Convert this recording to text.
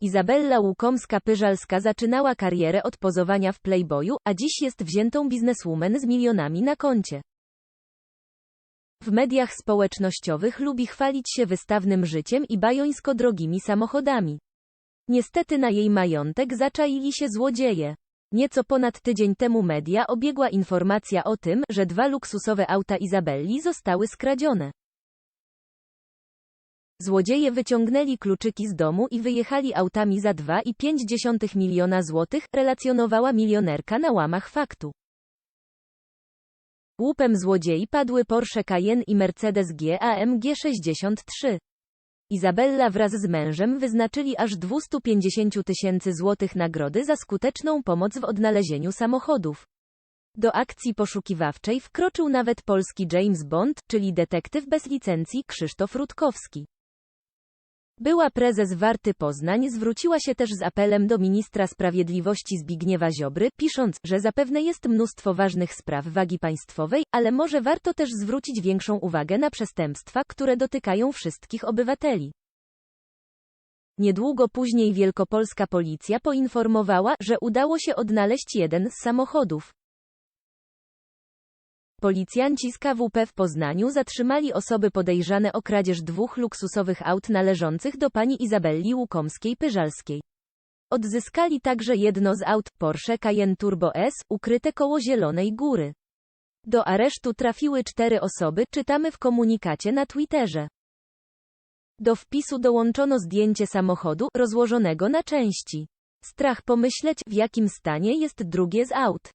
Izabella Łukomska-Pyżalska zaczynała karierę od pozowania w Playboyu, a dziś jest wziętą bizneswoman z milionami na koncie. W mediach społecznościowych lubi chwalić się wystawnym życiem i bajońsko drogimi samochodami. Niestety na jej majątek zaczaili się złodzieje. Nieco ponad tydzień temu media obiegła informacja o tym, że dwa luksusowe auta Izabelli zostały skradzione. Złodzieje wyciągnęli kluczyki z domu i wyjechali autami za 2,5 miliona złotych, relacjonowała milionerka na łamach faktu. Łupem złodziei padły Porsche Cayenne i Mercedes GAMG 63. Izabella wraz z mężem wyznaczyli aż 250 tysięcy złotych nagrody za skuteczną pomoc w odnalezieniu samochodów. Do akcji poszukiwawczej wkroczył nawet polski James Bond, czyli detektyw bez licencji Krzysztof Rutkowski. Była prezes Warty Poznań zwróciła się też z apelem do ministra sprawiedliwości Zbigniewa Ziobry, pisząc, że zapewne jest mnóstwo ważnych spraw wagi państwowej, ale może warto też zwrócić większą uwagę na przestępstwa, które dotykają wszystkich obywateli. Niedługo później wielkopolska policja poinformowała, że udało się odnaleźć jeden z samochodów. Policjanci z KWP w Poznaniu zatrzymali osoby podejrzane o kradzież dwóch luksusowych aut należących do pani Izabelli Łukomskiej-Pyżalskiej. Odzyskali także jedno z aut, Porsche Cayenne Turbo S, ukryte koło Zielonej Góry. Do aresztu trafiły cztery osoby, czytamy w komunikacie na Twitterze. Do wpisu dołączono zdjęcie samochodu, rozłożonego na części. Strach pomyśleć, w jakim stanie jest drugie z aut.